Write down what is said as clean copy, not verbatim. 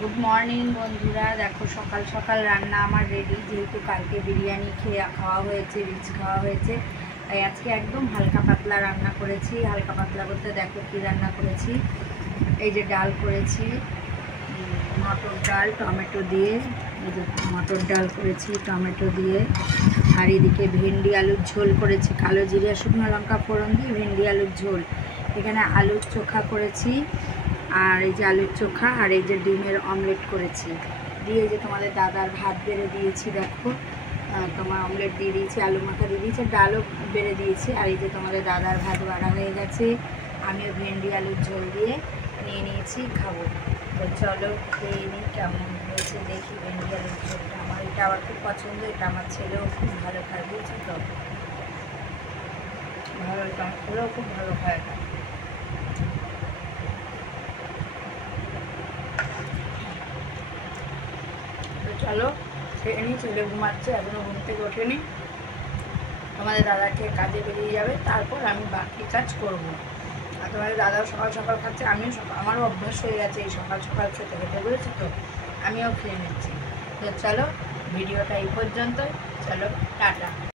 Good morning বন্ধুরা। দেখো সকাল সকাল রান্না আমার রেডি, যেহেতু কালকে বিরিয়ানি খাওয়া হয়েছে, রিচ খাওয়া হয়েছে, তাই আজকে একদম হালকা পাতলা রান্না করেছি। হালকা পাতলা বলতে দেখো কী রান্না করেছি। এই যে ডাল করেছি, মটর ডাল টমেটো দিয়ে, এই যে মটর ডাল করেছি টমেটো দিয়ে। আর এদিকে ভেন্ডি আলুর ঝোল করেছি, কালো জিরে শুকনো লঙ্কা ফোড়ন দিয়ে ভেন্ডি আলুর ঝোল। এখানে আলুর চোখা করেছি, আর এই যে আলুর চোখা, আর এই যে ডিমের অমলেট করেছি। দিয়ে যে তোমাদের দাদার ভাত বেড়ে দিয়েছি, দেখো তোমার অমলেট দিয়ে দিয়েছি, আলু মাখা দিয়ে দিয়েছি, ডালও বেড়ে দিয়েছি। আর এই যে তোমাদের দাদার ভাত বাড়া হয়ে গেছে, আমিও ভেন্ডি আলুর ঝোল দিয়ে নিয়ে নিয়েছি, খাবো। তো চলো খেয়ে নিই, কেমন হয়েছে দেখি ভেন্ডি আলুর ঝোলটা। আমার এটা আবার খুব পছন্দ, এটা আমার ছেলেও খুব ভালো খায়, বুঝছো তো, ভালো খায়, ছেলেও খুব ভালো খায়। চলো খেয়ে নিই, ছেলে ঘুমাচ্ছে, এখনও ঘুম থেকে ওঠেনি। তোমাদের দাদাকে কাজে বেরিয়ে যাবে, তারপর আমি বাকি কাজ করব। আর তোমাদের দাদাও সকাল সকাল খাচ্ছে, আমিও আমারও অভ্যাস হয়ে গেছে এই সকাল সকাল খেতে খেতে, বুঝেছো তো, আমিও খেয়ে নিচ্ছি। তো চলো ভিডিওটা এই পর্যন্ত, চলো টাটা।